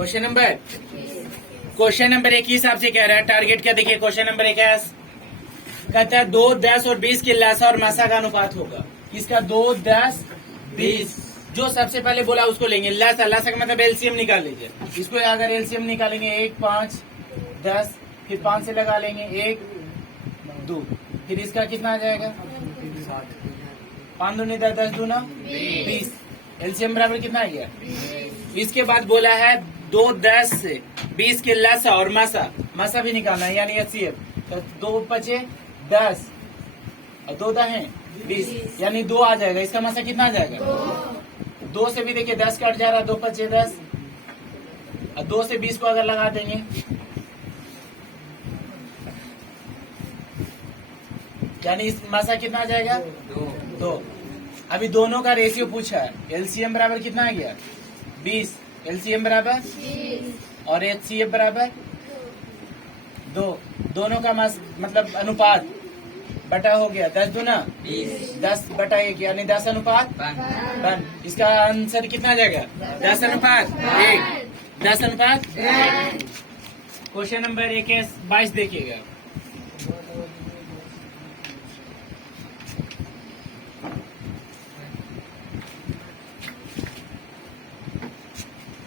Question number 21 आपसे कह रहा है, टारगेट क्या देखिए क्वेश्चन नंबर 21 कहता है 2, 10 और 20 के लसा और मसा का अनुपात होगा। किसका? 2, 10, 20। जो सबसे पहले बोला उसको लेंगे। लसा, लसा का मतलब एलसीएम निकाल लीजिए। इसको अगर एलसीएम निकालेंगे 1, 5, 10, फिर 5 से लगा लेंगे 1, 2, फिर इसका कितना आ जाएगा? 5 दूनी 10, 10 दूना 20। एलसीएम बराबर कितना आ गया? इसके बाद बोला है 2, 10 से 20 के लसा और मसा, मसा भी निकालना है यानी एचसीएफ। तो 2 बचे 10 और 2 10 20 यानी 2 आ जाएगा। इसका मसा कितना आ जाएगा? 2 से भी देखिए 10 कट जा रहा है, 2 बचे 10 और 2 से 20 को अगर लगा देंगे यानी इस मसा कितना आ जाएगा? 2। अभी दोनों का रेशियो पूछा है। एलसीएम बराबर कितना आ गया? 20। एलसीएम बराबर और एचसीएफ बराबर 2। दोनों का मतलब अनुपात बटा हो गया 10 दूना 10 बटा 1 यानी 10 अनुपात 1। इसका आंसर कितना आ जाएगा? 10 अनुपात 1। 10 अनुपात 1। क्वेश्चन नंबर 22 देखिएगा।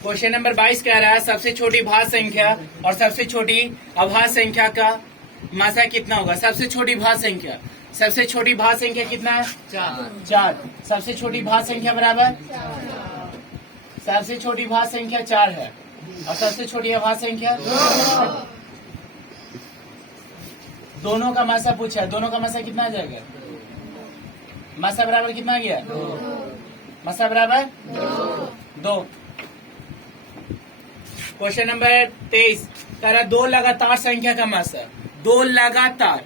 क्वेश्चन नंबर 22 कह रहा है सबसे छोटी भाज्य संख्या और सबसे छोटी अभाज्य संख्या का मासा कितना होगा? सबसे छोटी भाज्य संख्या, सबसे छोटी भाज्य संख्या कितना है? 4। सबसे छोटी भाज्य संख्या बराबर, सबसे छोटी भाज्य संख्या 4 है और सबसे छोटी अभाज्य संख्या दोनों का मासा पूछा है। दोनों का मासा कितना आ जाएगा? मासा बराबर कितना आ गया? मासा बराबर 2। क्वेश्चन नंबर 23 कह रहा 2 लगातार संख्या का मासा। 2 लगातार,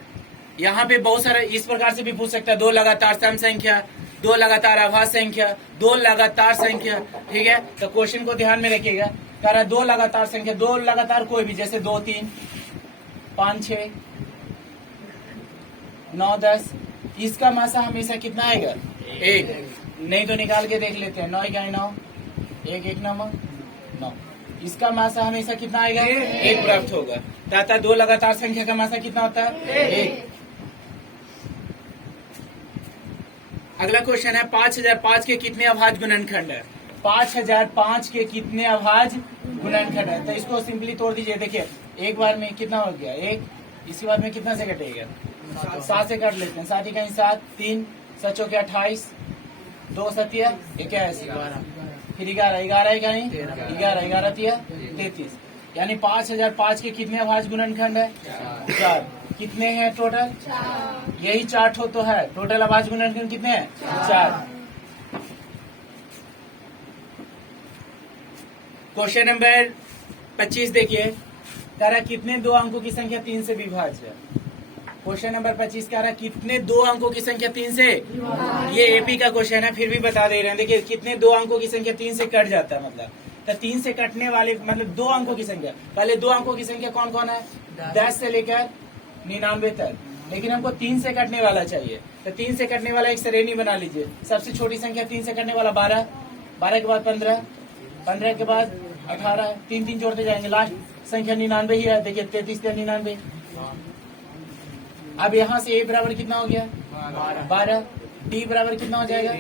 यहाँ पे बहुत सारा इस प्रकार से भी पूछ सकता है। 2 लगातार सम संख्या, 2 लगातार अभाज्य संख्या, 2 लगातार संख्या। ठीक है, तो क्वेश्चन को ध्यान में रखिएगा। कह रहा 2 लगातार संख्या, 2 लगातार कोई भी, जैसे 2, 3, 5, 6, 9, 10। इसका मासा हमेशा कितना आएगा? 1। नहीं तो निकाल के देख लेते हैं। 9 1 9, 1 1 9 9। इसका मासा हमेशा कितना आएगा? 1 प्राप्त होगा। तथा 2 लगातार संख्या का मासा कितना होता है? 1। अगला क्वेश्चन है 5005 के कितने अभाज्य गुणनखंड है? 5005 के कितने अभाज्य गुणनखंड है? तो इसको सिंपली तोड़ दीजिए। देखिए एक बार में कितना हो गया? 1। इसके बाद में कितना से कटेगा? 7 से काट लेते हैं। 7 कहीं 7, 3 7 के 28, 2 7 81, फिर 11 11 कहीं 11 11 33। यानी 5005 के कितने अभाज्य गुणनखंड है? 4। कितने हैं टोटल? यही चार्ट हो तो है। टोटल अभाज्य गुणनखंड कितने हैं? 4। क्वेश्चन नंबर 25 देखिए, कह रहा कितने 2 अंकों की संख्या 3 से विभाज्य है? क्वेश्चन नंबर 25 कह रहा कितने 2 अंकों की संख्या 3 से, ये एपी का क्वेश्चन है फिर भी बता दे रहे हैं। देखिए कितने 2 अंकों की संख्या 3 से कट जाता है, मतलब तो 3 से कटने वाले मतलब 2 अंकों की संख्या। पहले 2 अंकों की संख्या कौन कौन है? 10 से लेकर 99 तक। लेकिन हमको 3 से कटने वाला चाहिए, तो 3 से कटने वाला एक श्रेणी बना लीजिए। सबसे छोटी संख्या 3 से कटने वाला 12, 12 के बाद 15, 15 के बाद 18, 3 3 जोड़ते जाएंगे। लास्ट संख्या 99 ही है। देखिए 33 99। अब यहाँ से ए बराबर कितना हो गया? 12। डी बराबर कितना हो जाएगा?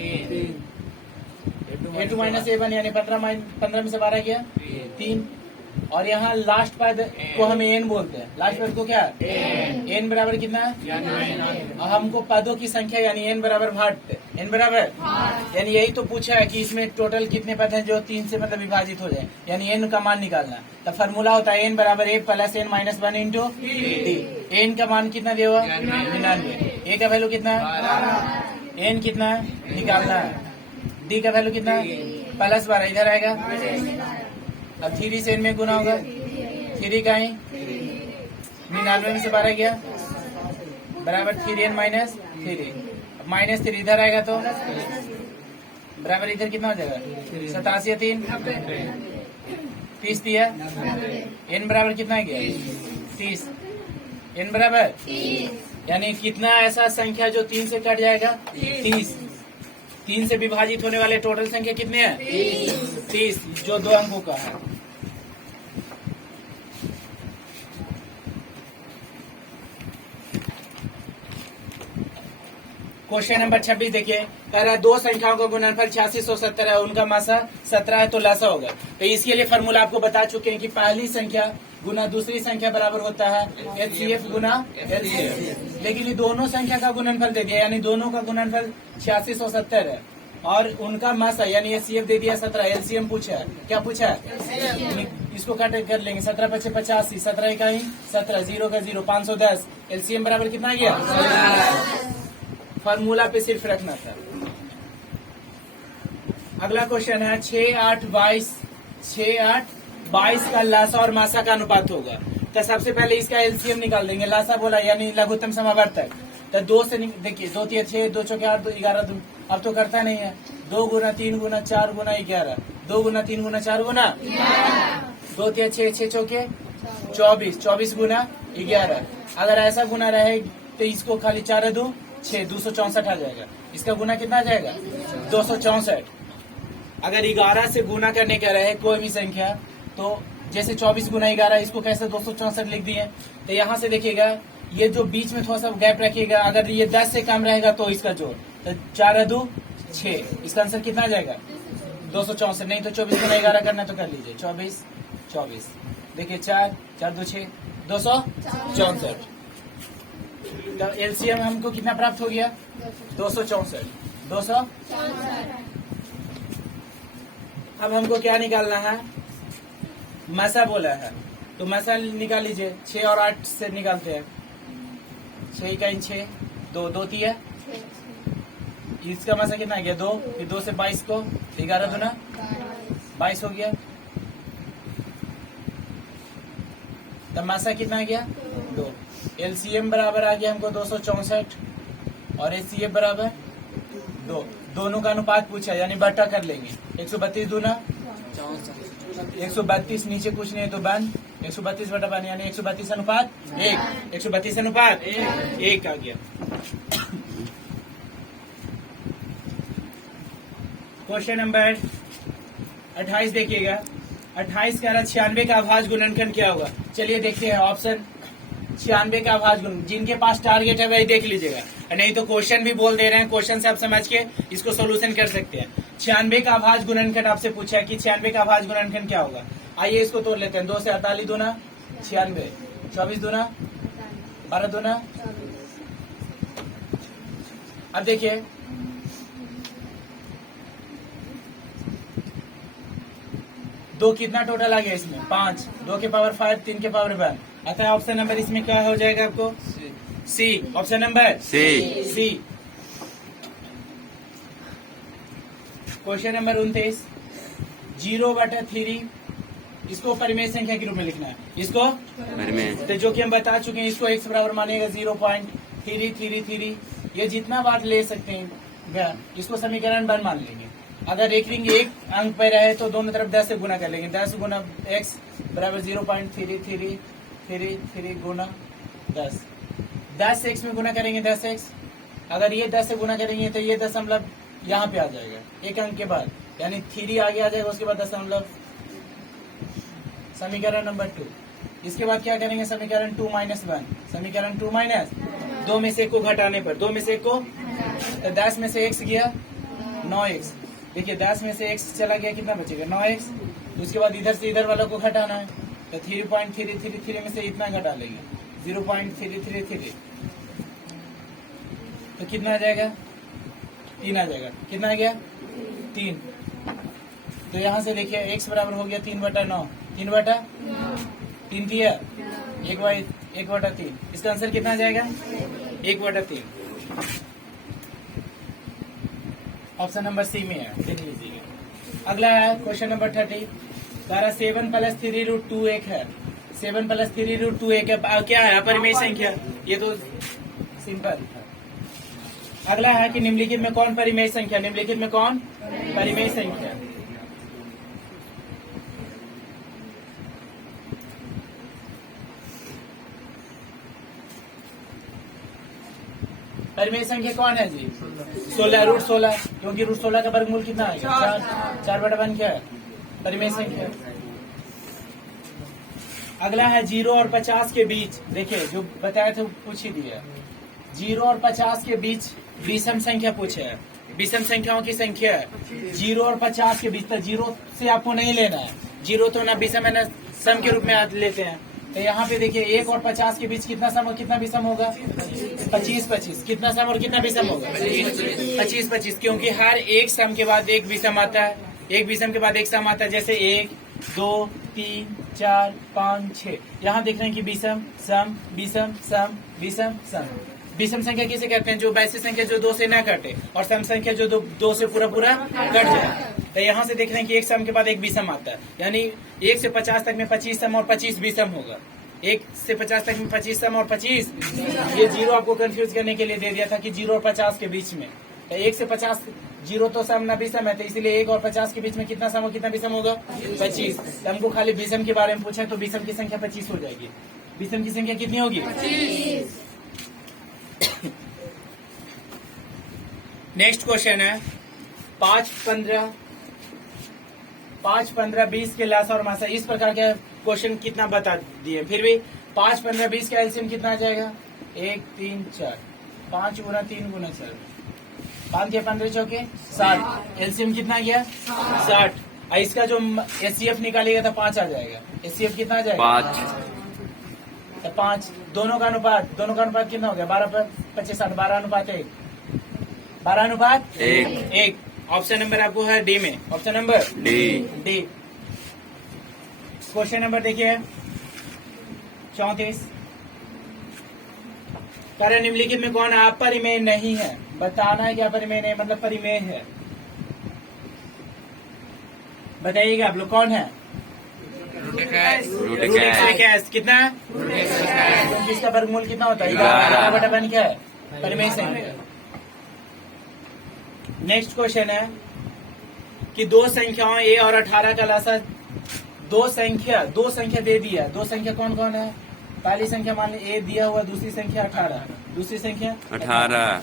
A2 माइनस A1 यानी 15 में से 12 गया 3। और यहाँ लास्ट पद को हम एन बोलते हैं। लास्ट पद को क्या? एन बराबर कितना है? और हमको पदों की संख्या यानी एन बराबर भाट, एन बराबर यानी यही तो पूछा है कि इसमें टोटल कितने पद हैं जो 3 से मतलब विभाजित हो जाए, यानी एन का मान निकालना। तो फॉर्मूला होता है एन बराबर 1 plus N minus 1 into D. N का मान कितना दिया? 99। ए का वैल्यू कितना है? एन कितना है निकालना है। डी का वैल्यू कितना है? प्लस 12 इधर आएगा। अब 3 से एन में गुना होगा। 3 का ही 99 में से 12 गया बराबर 3n माइनस 3। अब माइनस 3 इधर आएगा तो बराबर इधर कितना हो जाएगा? 87 3 30 दिया। एन बराबर कितना गया? 30। एन बराबर यानी कितना ऐसा संख्या जो 3 से कट जाएगा? 30। 3 से विभाजित होने वाले टोटल संख्या कितने हैं? 30, जो 2 अंकों का है। क्वेश्चन नंबर 26 देखिए, कह रहा है दो संख्याओं का गुणनफल 8670 है, उनका मासा 17 है, तो लसा होगा। तो इसके लिए फॉर्मूला आपको बता चुके हैं कि पहली संख्या गुना दूसरी संख्या बराबर होता है HCF गुना LCM। लेकिन ये दोनों संख्या का गुणनफल दे दिया, यानी दोनों का गुणनफल 8670 है और उनका मासा यानी HCF दे दिया 17, LCM पूछा है। क्या पूछा है? इसको काट कर लेंगे, 17 पचे 85, 17 इकाई 17, 0 का 0, 510। LCM बराबर कितना आ गया? फॉर्मूला पे सिर्फ रखना था। अगला क्वेश्चन है 6, 8, 22, 6, 8, 22 का लासा और मासा का अनुपात होगा। तो सबसे पहले इसका LCM निकाल देंगे। लासा बोला यानी लघुत्तम समावर्तक। तो 2 से देखिए, 2 3 6, 2 चौके 8, 2 11, अब तो करता नहीं है। 2 गुना 3 गुना 4 गुना 11, 2 गुना 3 गुना 4 गुना 2 3 6, 6 चौके 24, 24 गुना 11। अगर ऐसा गुना रहे तो इसको खाली 4 2 6, 264 आ जाएगा। इसका गुना कितना आ जाएगा? 264। अगर 11 से गुना करने का रहे कोई भी संख्या, तो जैसे 24 गुना 11, इसको कैसे 264 लिख दिए। तो यहाँ से देखिएगा, ये जो बीच में थोड़ा सा गैप रखिएगा, अगर ये 10 से कम रहेगा तो इसका जोड़, तो 4 2 6, इसका आंसर कितना आ जाएगा? 264। नहीं तो 24 गुना 11 करना तो कर लीजिए, 24 24। देखिए 4 4 2 6, 264। तो LCM हमको कितना प्राप्त हो गया? 264। 200। अब हमको क्या निकालना है? मसा बोला है, तो मसा निकाल लीजिए। 6 और 8 से निकालते हैं। 6 इकाई 6, 2 2 3 है। इसका मसा कितना आ गया? 2। फिर 2 से 22 को 11 दूना 22 हो गया। तब मसा कितना आ गया? 2। LCM बराबर आ गया हमको 264 और HCF बराबर 2। दोनों का अनुपात पूछा, यानी बट्टा कर लेंगे। 132 दूना 132, नीचे कुछ नहीं है तो बन 132 बटा बन, यानी 132 अनुपात 1। 132 अनुपात 1 आ गया। क्वेश्चन नंबर 28 देखिएगा। 28 कह रहा 96 का अभाज्य गुणनखंड क्या होगा? चलिए देखते हैं। ऑप्शन 96 का अभाज्य गुण, जिनके पास टारगेट है वही देख लीजिएगा, नहीं तो क्वेश्चन भी बोल दे रहे हैं। क्वेश्चन से आप समझ के इसको सोल्यूशन कर सकते हैं। 96 का अभाज्य गुणनखंड आपसे पूछा है कि 96 का अभाज्य गुणनखंड क्या होगा। आइए इसको तोड़ लेते हैं। 2 से 48 दूना 96, 24 दूना 12 दूना। अब देखिए, दो कितना टोटल आ गया इसमें? 5। 2 के पावर 5, 3 के पावर 1। अतः ऑप्शन नंबर इसमें क्या हो जाएगा आपको? C. Option number C. Question number 29, 0/3, इसको परिमेय संख्या के रूप में लिखना है। इसको तो जो कि हम बता चुके हैं, इसको x बराबर मानिएगा 0.333। ये जितना बार ले सकते हैं, इसको समीकरण 1 मान लेंगे। अगर एक रिंग एक अंक पे रहे तो दोनों तरफ 10 से गुना कर लेंगे। 10 गुना x बराबर 0.333 गुना 10। 10 से x में गुना करेंगे 10x। अगर ये 10 से गुना करेंगे तो ये दशमलव यहाँ पे आ जाएगा एक अंक के बाद, यानी 3 आगे आ जाएगा। उसके बाद दशमलव, समीकरण नंबर 2। इसके बाद क्या करेंगे? समीकरण 2 - 1। समीकरण 2 माइनस 2 में से 1 को घटाने पर, 2 में से 1 को, तो 10 में से x गया 9x। देखिए 10 में से x चला गया, कितना बचेगा? 9x। उसके बाद इधर से इधर वालों को घटाना है, तो 3.333 में से इतना घटा लेंगे, 0.333। तो कितना आ जाएगा? 3 आ जाएगा। कितना आ गया? 3। तो यहाँ से देखिए x बराबर हो गया 3/9। 3/3 दिया, 1/3। इसका आंसर कितना आ जाएगा? 1/3। ऑप्शन नंबर सी में है, देख लीजिएगा। अगला है क्वेश्चन नंबर 30। 7 + 3√2 1 है। 7 + 3√2 1 है। क्या है? अपरिमेय संख्या। ये तो सिंपल है। अगला है कि निम्नलिखित में कौन परिमेय संख्या? निम्नलिखित में कौन परिमेय संख्या? परिमेय संख्या कौन है जी? 16, √16। क्योंकि √16 का वर्गमूल कितना आएगा? 4/1 क्या है? परिमेय संख्या। अगला है 0 और 50 के बीच। देखिए जो बताया था पूछ ही दिया। 0 और 50 के बीच विषम संख्या पूछे है। विषम संख्याओं की संख्या है 0 और 50 के बीच। तो 0 से आपको नहीं लेना है, 0 तो ना विषम है ना सम के रूप में आप लेते हैं। तो यहाँ पे देखिए 1 और 50 के बीच कितना सम और कितना विषम होगा? 25-25। कितना सम और कितना विषम होगा? 25-25, क्योंकि हर एक सम के बाद एक विषम आता है, एक विषम के बाद एक सम आता है। जैसे 1, 2, 3, 4, 5, 6। यहाँ देख रहे हैं कि विषम सम विषम सम विषम सम। विषम संख्या किसे कहते हैं? जो वैसी संख्या जो 2 से न कटे, और सम संख्या जो 2 से पूरा पूरा कट जाए। तो यहाँ से देख रहे हैं कि एक सम के बाद एक विषम आता है, यानी 1 से 50 तक में 25 सम और 25 विषम होगा। 1 से 50 तक में 25 सम और 25। ये 0 आपको कंफ्यूज करने के लिए दे दिया था कि 0 और 50 के बीच में। तो 1 से 50 0 तो सम ना विषम है, तो इसीलिए 1 और 50 के बीच में कितना सम और कितना विषम होगा? 25। तो हमको खाली विषम के बारे में पूछा है, तो विषम की संख्या 25 हो जाएगी। विषम की संख्या कितनी होगी? 25। नेक्स्ट क्वेश्चन है 5, 15, 20 के लसा और मासा। इस प्रकार के क्वेश्चन कितना बता दिए, फिर भी 5, 15, 20 का एलसीएम कितना आ जाएगा? 1, 3, 4। 5 गुना 3 गुना 4, 5 या 15 चौके 60। एलसीएम कितना गया? 60। और इसका जो एचसीएफ निकालेगा तो 5 आ जाएगा। एचसीएफ कितना आ जाएगा? 5। तो 5 दोनों का अनुपात कितना हो गया? 12 पर 25 60, 12 अनुपात 1। 12 अनुपात 1। ऑप्शन नंबर आपको है डी में। Option number D. Question number देखिए 34। कार्य निम्नलिखित में कौन अपरिमेय नहीं है? बताना है कि अपरिमेय नहीं मतलब परिमेय है। बताइएगा आप लोग कौन है? कितना? क्योंकि इसका वर्गमूल कितना होता है? 11/1 क्या है? परिमेय संख्या। नेक्स्ट क्वेश्चन है कि दो संख्याओं a और 18 का लसा। दो संख्या दे दिया। दो संख्या कौन कौन है? पहली संख्या मान ली a दिया हुआ, दूसरी संख्या 18, दूसरी संख्या 18।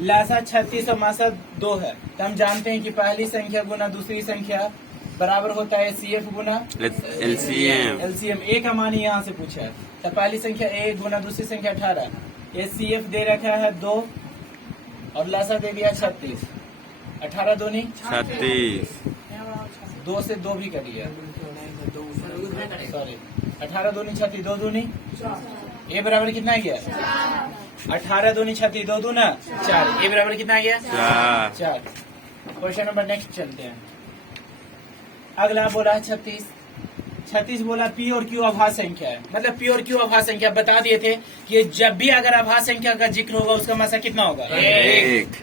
लसा 36 और मासा 2 है। तो हम जानते हैं कि पहली संख्या गुना दूसरी संख्या बराबर होता है CF गुना LCM। a का मान यहाँ से पूछा है, तो पहली संख्या a गुना दूसरी संख्या 18। ये CF दे रखा है 2 और लसा दे दिया 36। 18 दूनी 36। 2 से 2 भी कटिए, सॉरी 18 दूनी 36, 2 दूनी a बराबर कितना आ गया? 18 दूनी 36, 2 दूना 4। a बराबर कितना आ गया? 4। क्वेश्चन नंबर नेक्स्ट चलते हैं। अगला बोला 36 बोला P और Q अभाज्य संख्या है। मतलब P और Q अभाज्य संख्या बता दिए थे कि जब भी अगर अभाज्य संख्या का जिक्र होगा उसका मासा कितना होगा? 1।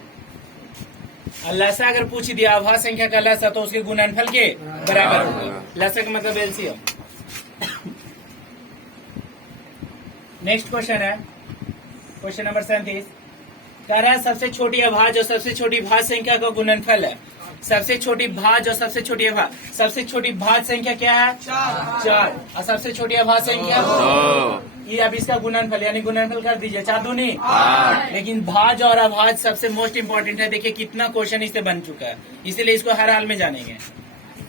लसा अगर पूछ दिया अभाज्य संख्या का लसा तो उसके गुणनफल के बराबर होगा। लसा का मतलब एलसीएम। नेक्स्ट क्वेश्चन है क्वेश्चन नंबर 37। कह रहा है सबसे छोटी अभाज्य और सबसे छोटी भाज्य संख्या का गुणनफल है। सबसे छोटी भाज्य और सबसे छोटी अभाज्य। सबसे छोटी भाज्य संख्या क्या है? 4। और सबसे छोटी अभाज्य संख्या 2। ये अब इसका गुणनफल यानी गुणनफल कर दीजिए। 4 दूनी 8। लेकिन भाज्य और अभाज्य सबसे मोस्ट इम्पोर्टेंट है। देखिए कितना क्वेश्चन इससे बन चुका है, इसीलिए इसको हर हाल में जानेंगे।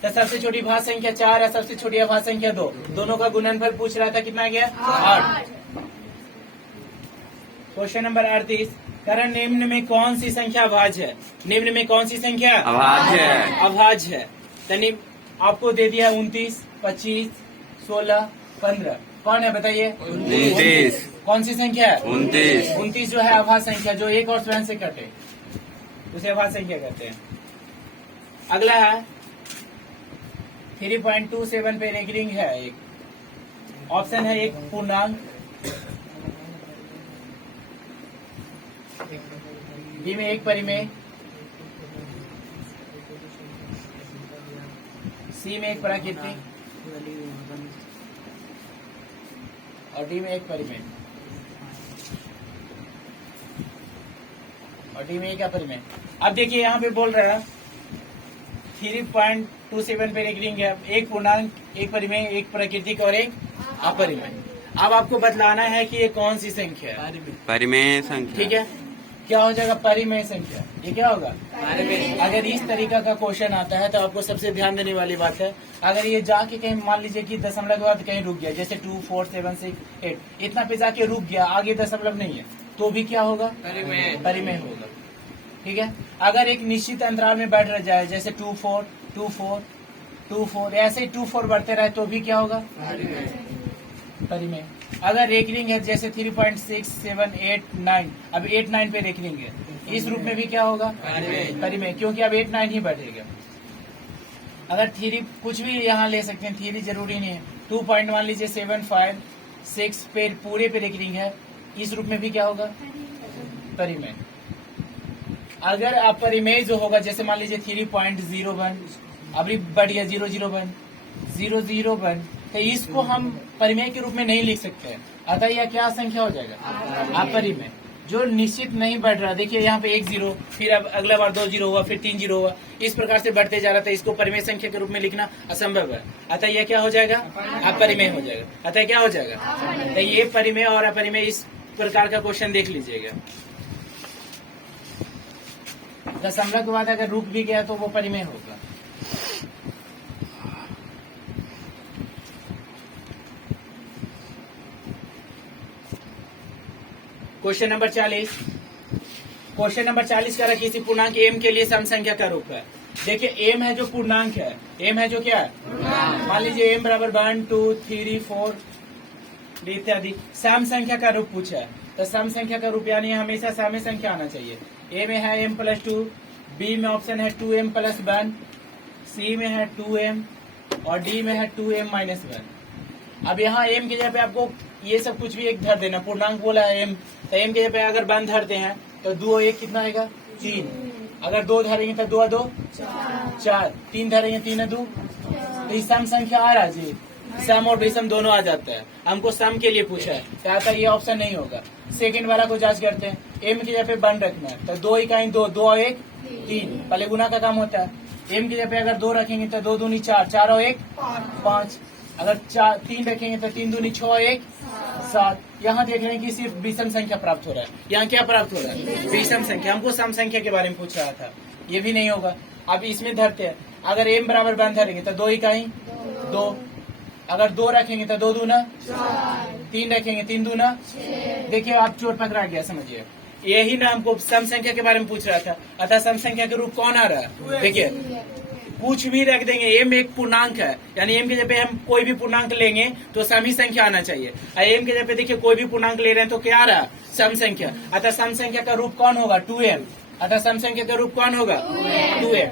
तो सबसे छोटी भाज्य संख्या 4 है, सबसे छोटी अभाज्य संख्या 2। दोनों का गुणनफल पूछ रहा था, कितना गया? 8। Question number 38। कारण निम्न में कौन सी संख्या अभाज्य है? निम्न में कौन सी संख्या अभाज्य है? तनी आपको दे दिया 29, 25, 16, 15। कौन है बताइए? 29। कौन सी संख्या है? 29 जो है अभाज्य संख्या, जो एक और स्वयं से कटे उसे अभाज्य संख्या कहते हैं। अगला है 3.27 पे रेगरिंग है। एक ऑप्शन है, एक पूर्णांक, बी में एक परिमेय, सी में एक प्राकृतिक और डी में एक परिमेय और डी में एक अपरिमेय। अब देखिए यहाँ पे बोल रहा है 3.27 पे रेगरिंग है। एक पूर्णांक, एक परिमेय, एक प्राकृतिक और एक अपरिमेय। अब आपको बतलाना है कि ये कौन सी संख्या है? परिमेय संख्या। ठीक है, क्या हो जाएगा? परिमेय संख्या। ये क्या होगा? अगर इस तरीका का क्वेश्चन आता है तो आपको सबसे ध्यान देने वाली बात है, अगर ये जाके कहीं मान लीजिए कि दशमलव के बाद कहीं रुक गया, जैसे 2, 4, 7, 6, 8, इतना पे जाके रुक गया, आगे दशमलव नहीं है, तो भी क्या होगा? परिमेय होगा। ठीक है। अगर एक निश्चित अंतराल में बढ़ जाए, जैसे 2 4 2 4 2 4, ऐसे ही 2 4 बढ़ते रहे तो भी क्या होगा? परिमेय। अगर रेकरिंग है, जैसे 3.6 7 8 9, अब 8 9 पे रेकरिंग है, इस रूप में भी क्या होगा? परिमेय, क्योंकि अब 8 9 ही बढ़ेगा। अगर 3 कुछ भी यहाँ ले सकते हैं, 3 जरूरी नहीं है। 2 पॉइंट मान लीजिए 7 5 6 पे पूरे पे रेकरिंग है, इस रूप में भी क्या होगा? परिमेय। अगर अपरिमेय जो होगा, जैसे मान लीजिए 3.01, अभी बढ़ गया 001 001, तो इसको हम परिमेय के रूप में नहीं लिख सकते हैं। अतः यह क्या संख्या हो जाएगा? अपरिमेय। जो निश्चित नहीं बढ़ रहा, देखिए यहाँ पे 1 0, फिर अब अगला बार 2 0 हुआ, फिर 3 0 हुआ, इस प्रकार से बढ़ते जा रहा था। इसको परिमेय संख्या के रूप में लिखना असंभव है। अतः यह क्या हो जाएगा? अपरिमेय हो जाएगा। अतः क्या हो जाएगा? तो ये परिमेय और अपरिमेय, इस प्रकार का क्वेश्चन देख लीजिएगा। दशमलव के बाद अगर रुक भी गया तो वो परिमेय होगा। Question number 40। क्वेश्चन नंबर 40 का किसी पूर्णांक m के लिए सम संख्या का रूप है। देखिए m है जो पूर्णांक है, m है जो क्या है? मान लीजिए m बराबर 1 2 3 4 इत्यादि सम संख्या का रूप पूछा है। तो सम संख्या का रूप यानी हमेशा सम संख्या आना चाहिए। a में है m + 2, b में ऑप्शन है 2m + 1, c में है 2m और d में है 2m - 1। अब यहाँ m की जगह पे आपको ये सब कुछ भी एक धर देना। पूर्णांक बोला है m, तो m की जगह पे अगर 1 धरते हैं तो 2 1 कितना आएगा? 3। अगर 2 धरेंगे तो 2 2 4, 3 धरेंगे 3 2, तो इस सम संख्या आ रहा जी। सम और विषम दोनों आ जाता है। हमको सम के लिए पूछा है, तो आता ये ऑप्शन नहीं होगा। सेकंड वाला को जांच करते हैं। m की जगह पे 1 रखना है, तो 2 इकाई 2 2 और 1 3, पहले गुना का काम होता है। m की जगह पे अगर 2 रखेंगे तो 2 दूनी 4, 4 और 1 5। अगर 3 रखेंगे तो 3 दूनी 6 1 7। यहाँ देख रहे हैं कि सिर्फ विषम संख्या प्राप्त हो रहा है। यहाँ क्या प्राप्त हो रहा है? विषम संख्या। हमको सम संख्या के बारे में पूछ रहा था, ये भी नहीं होगा। अब इसमें धरते हैं। अगर m बराबर 1 धरेंगे तो 2 इकाई 2, अगर 2 रखेंगे तो 2 दूना 3 रखेंगे 3 दूना। देखिए आप चोट पकड़ा गया, समझिए। यही ना हमको सम संख्या के बारे में पूछ रहा था। अतः सम संख्या के रूप कौन आ रहा है? देखिए कुछ भी रख देंगे, m एक पूर्णांक है, यानी m के जगह पे हम कोई भी पूर्णांक लेंगे तो सम ही संख्या आना चाहिए। m के जगह पे देखिए कोई भी पूर्णांक ले रहे हैं तो क्या आ रहा है? सम संख्या। अतः सम संख्या का रूप कौन होगा? 2m। अतः सम संख्या का रूप कौन होगा? 2m।